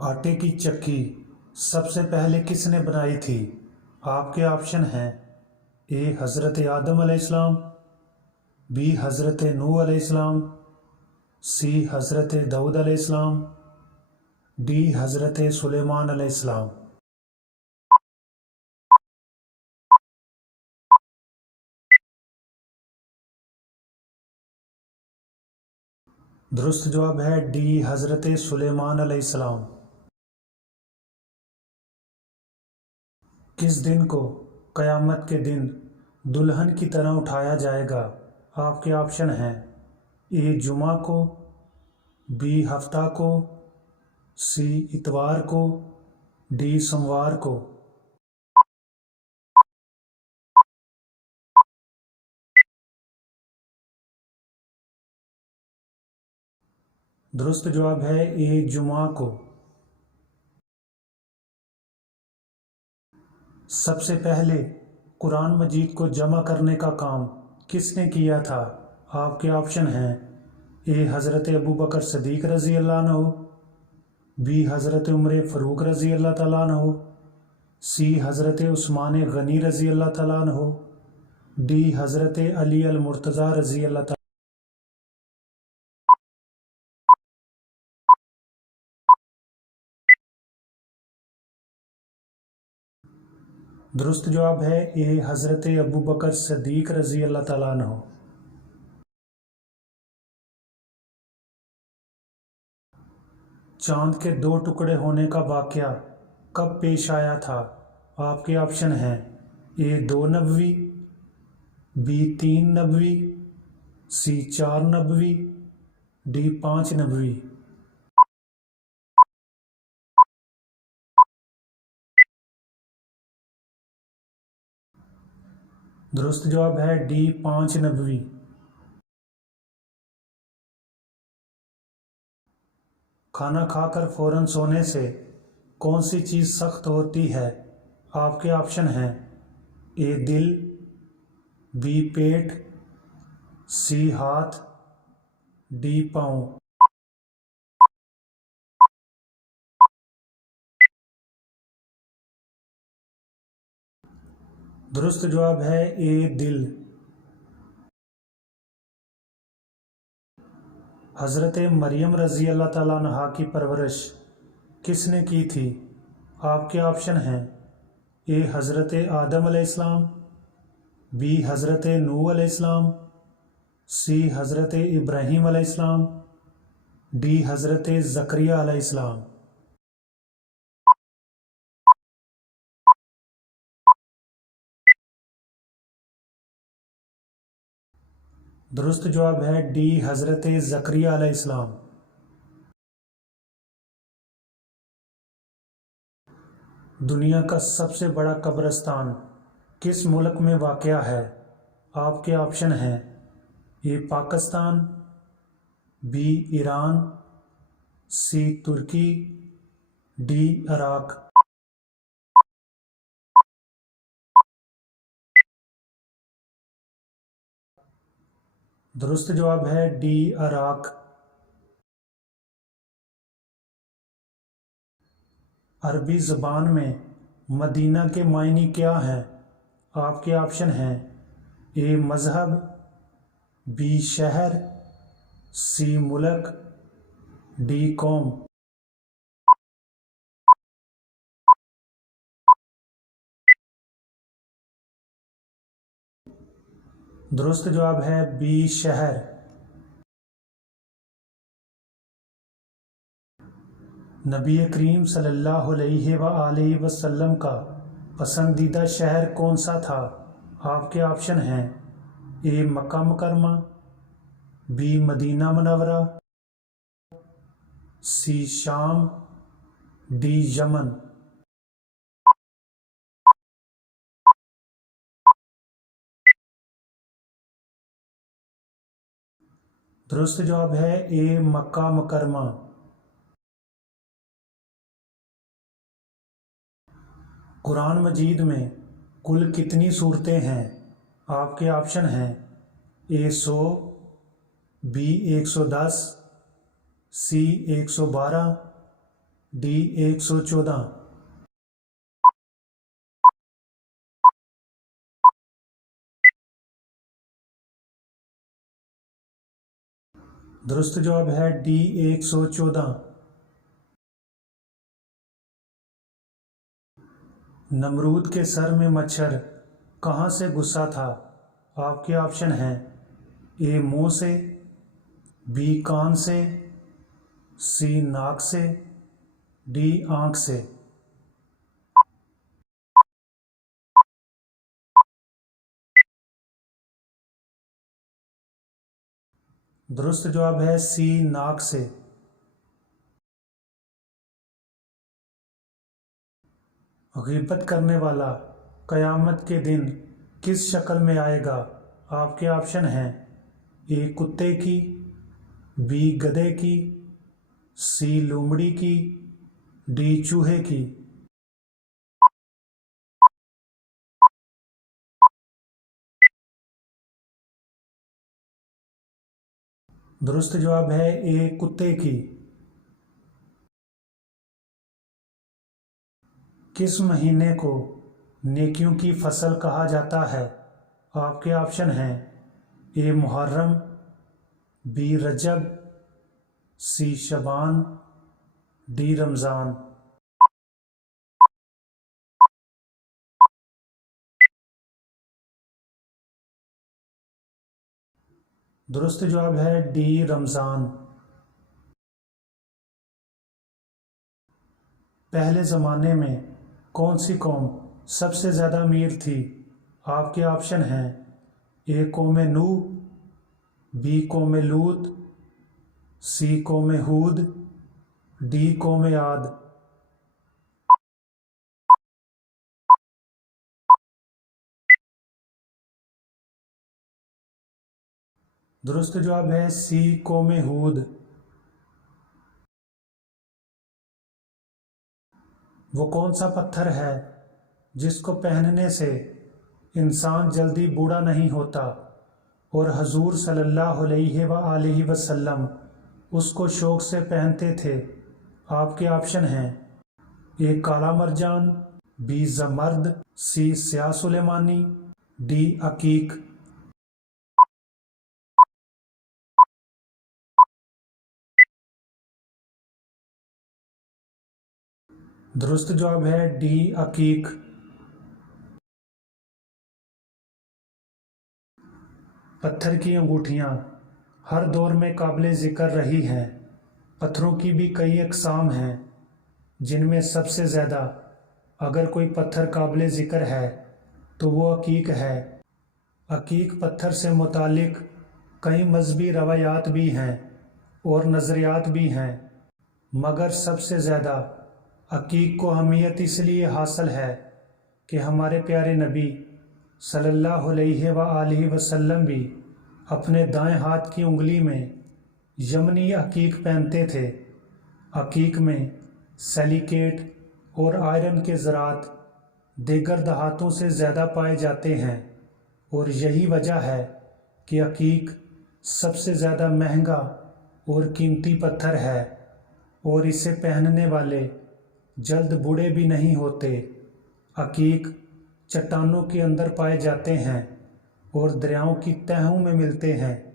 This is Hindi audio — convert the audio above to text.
आटे की चक्की सबसे पहले किसने बनाई थी? आपके ऑप्शन हैं ए हज़रत आदम अलैहिस्सलाम, बी हज़रत नूह अलैहिस्सलाम, सी हज़रत दाऊद अलैहिस्सलाम, डी हज़रत सुलेमान अलैहिस्सलाम। दुरुस्त जवाब है डी हज़रत सुलेमान अलैहिस्सलाम। किस दिन को क़यामत के दिन दुल्हन की तरह उठाया जाएगा? आपके ऑप्शन हैं ए जुमा को, बी हफ्ता को, सी इतवार को, डी सोमवार को। दुरुस्त जवाब है ए जुमा को। सबसे पहले कुरान मजीद को जमा करने का काम किसने किया था? आपके ऑप्शन हैं ए हज़रत अबू बकर सदीक रज़ी अल्लाह अन्हु, बी हज़रत उमर फ़ारूक रज़ी अल्लाह तआला अन्हु, सी हज़रत उस्मान गनी रज़ी अल्लाह तआला अन्हु, डी हज़रत अली अल मुर्तज़ा रज़ी अल्लाह तआला। दुरुस्त जवाब है ए हज़रत अबू बकर सदीक रज़ी अल्लाह तआला अन्हु। चांद के दो टुकड़े होने का वाक़या कब पेश आया था? आपके ऑप्शन हैं ए 2 नबवी, बी 3 नबवी, सी 4 नबवी, डी 5 नबवी। दुरुस्त जवाब है डी 5 नबवी। खाना खाकर फ़ौरन सोने से कौन सी चीज़ सख्त होती है? आपके ऑप्शन हैं ए दिल, बी पेट, सी हाथ, डी पाँव। दुरुस्त जवाब है ए दिल। हज़रत मरियम रज़ी अल्लाह ताला अन्हा की परवरिश किसने की थी? आपके ऑप्शन हैं ए हज़रत आदम अलैहिस्सलाम, बी हज़रत नूह अलैहिस्सलाम, सी हज़रत इब्राहीम अलैहिस्सलाम, डी हज़रत ज़करिया अलैहिस्सलाम। दुरुस्त जवाब है डी हज़रत ज़करिया अलैहिस्सलाम। दुनिया का सबसे बड़ा कब्रिस्तान किस मुल्क में वाक़या है? आपके ऑप्शन हैं ए पाकिस्तान, बी ईरान, सी तुर्की, डी इराक। दुरुस्त जवाब है डी इराक। अरबी ज़बान में मदीना के मायने क्या हैं? आपके ऑप्शन हैं ए मज़हब, बी शहर, सी मुल्क, डी कौम। दुरुस्त जवाब है बी शहर। नबी करीम सल्लल्लाहु अलैहि वसल्लम का पसंदीदा शहर कौन सा था? आपके ऑप्शन हैं ए मक्का मुकरमा, बी मदीना मुनव्वरा, सी शाम, डी यमन। दुरुस्त जवाब है ए मक्का मुकरमा। कुरान मजीद में कुल कितनी सूरतें हैं? आपके ऑप्शन हैं ए 100, बी 110, सी 112, डी 114। दुरुस्त जवाब है डी 114। नमरूद के सर में मच्छर कहाँ से घुसा था? आपके ऑप्शन हैं ए मुंह से, बी कान से, सी नाक से, डी आंख से। दुरुस्त जवाब है सी नाक से। ग़ीबत करने वाला क़यामत के दिन किस शक्ल में आएगा? आपके ऑप्शन हैं ए कुत्ते की, बी गधे की, सी लोमड़ी की, डी चूहे की। दुरुस्त जवाब है ए कुत्ते की। किस महीने को नेकियों की फसल कहा जाता है? आपके ऑप्शन हैं ए मुहर्रम, बी रजब, सी शबान, डी रमज़ान। दुरुस्त जवाब है डी रमज़ान। पहले ज़माने में कौन सी कौम सबसे ज़्यादा अमीर थी? आपके ऑप्शन हैं ए कौम नूह, बी कौम लूत, सी कौम हूद, डी कौम आद। दुरुस्त जवाब है सी कौम हूद। वो कौन सा पत्थर है जिसको पहनने से इंसान जल्दी बूढ़ा नहीं होता और हजूर सल्लल्लाहु अलैहि वसल्लम उसको शौक से पहनते थे? आपके ऑप्शन हैं ए काला मरजान, बी ज़मर्द, सी स्याह सुलेमानी, डी अकीक। दुरुस्त जवाब है डी अकीक। पत्थर की अंगूठियाँ हर दौर में काबिल ज़िक्र रही हैं। पत्थरों की भी कई अक़साम हैं, जिनमें सबसे ज़्यादा अगर कोई पत्थर काबिल ज़िक्र है तो वो अकीक है। अकीक पत्थर से मुतालिक कई मज़हबी रवायात भी हैं और नज़रियात भी हैं, मगर सबसे ज़्यादा अकीक को अहमियत इसलिए हासिल है कि हमारे प्यारे नबी सल्लल्लाहु अलैहि वसल्लम भी अपने दाएं हाथ की उंगली में यमनी अकीक पहनते थे। अकीक में सिलिकेट और आयरन के ज़रात दीगर धातुओं से ज़्यादा पाए जाते हैं और यही वजह है कि अकीक सबसे ज़्यादा महंगा और कीमती पत्थर है और इसे पहनने वाले जल्द बूढ़े भी नहीं होते। अकीक चट्टानों के अंदर पाए जाते हैं और दरियाओं की तहों में मिलते हैं।